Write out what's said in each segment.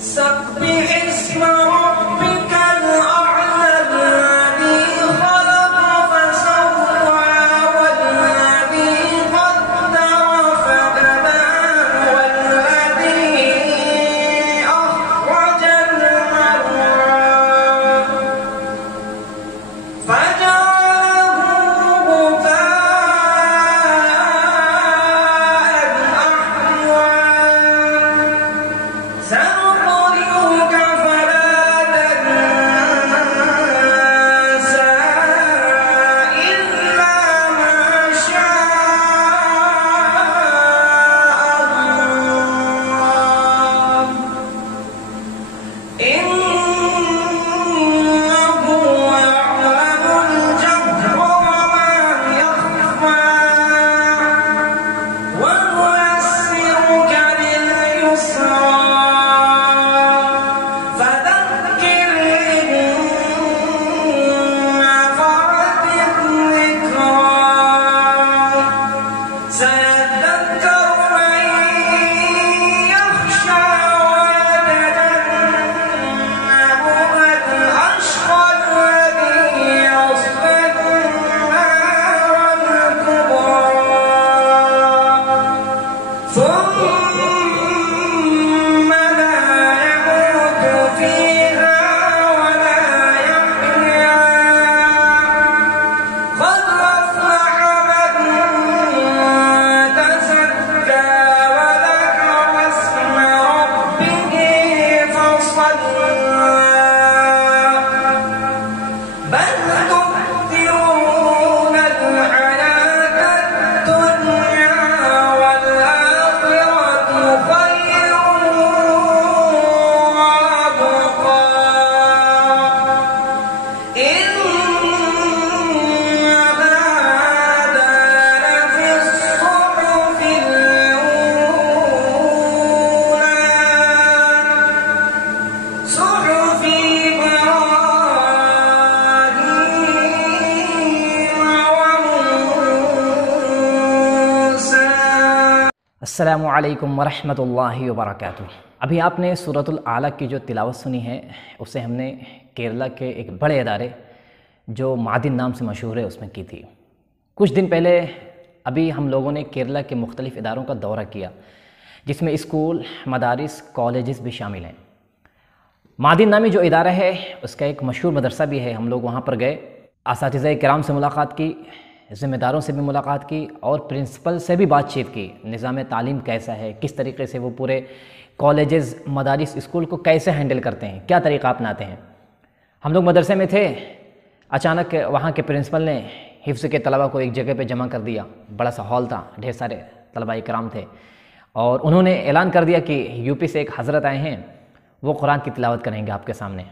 سبح اسم ربك الأعلى الذي خلق فسوى والذي قدر فهدى والذي أخرج المرعى فجعله غثاء أحوى سنقرئك فلا تنسى إلا ما شاء الله إنه يعلم الجهر وما يخفى ونيسرك لليسرى فذكر إن نفعت الذكرى سيذكر من يخشى ويتجنبها الأشقى الذي يصلى النار الكبرى ثم لا يموت فيها ولا يحيا قد أفلح من تزكى وذكر اسم ربه فصلى بل تؤثرون الحياة الدنيا والآخرة خير وأبقى إن هذا لفي الصحف الأولى صحف إبراهيم وموسى। अस्सलामुअलैकुम वरहमतुल्लाहि वबरकातुह। अभी आपने सूरतुल आला की जो तिलावत सुनी है उसे हमने केरला के एक बड़े इदारे जो मादिन नाम से मशहूर है उसमें की थी। कुछ दिन पहले अभी हम लोगों ने केरला के मुख्तलिफ़ इदारों का दौरा किया जिसमें स्कूल, मदारिस, कॉलेजेस भी शामिल हैं। मादिन नामी जो इदारा है उसका एक मशहूर मदरसा भी है। हम लोग वहाँ पर गए, असातिज़ा किराम से मुलाकात की, ज़िम्मेदारों से भी मुलाकात की और प्रिंसिपल से भी बातचीत की। निज़ाम तालीम कैसा है, किस तरीके से वो पूरे कॉलेजेस, मदारिस, स्कूल को कैसे हैंडल करते हैं, क्या तरीक़ा अपनाते हैं। हम लोग मदरसे में थे, अचानक वहाँ के प्रिंसिपल ने हिफ्ज़ के तलबा को एक जगह पे जमा कर दिया। बड़ा सा हॉल था, ढेर सारे तलबा इकराम थे और उन्होंने ऐलान कर दिया कि यूपी से एक हज़रत आए हैं, वो कुरान की तिलावत करेंगे आपके सामने।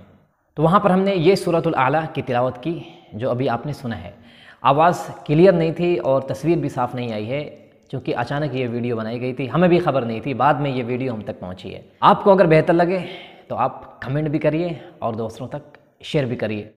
तो वहाँ पर हमने ये सूरतुल आला की तिलावत की जो अभी आपने सुना है। आवाज़ क्लियर नहीं थी और तस्वीर भी साफ़ नहीं आई है क्योंकि अचानक ये वीडियो बनाई गई थी, हमें भी खबर नहीं थी, बाद में ये वीडियो हम तक पहुँची है। आपको अगर बेहतर लगे तो आप कमेंट भी करिए और दोस्तों तक शेयर भी करिए।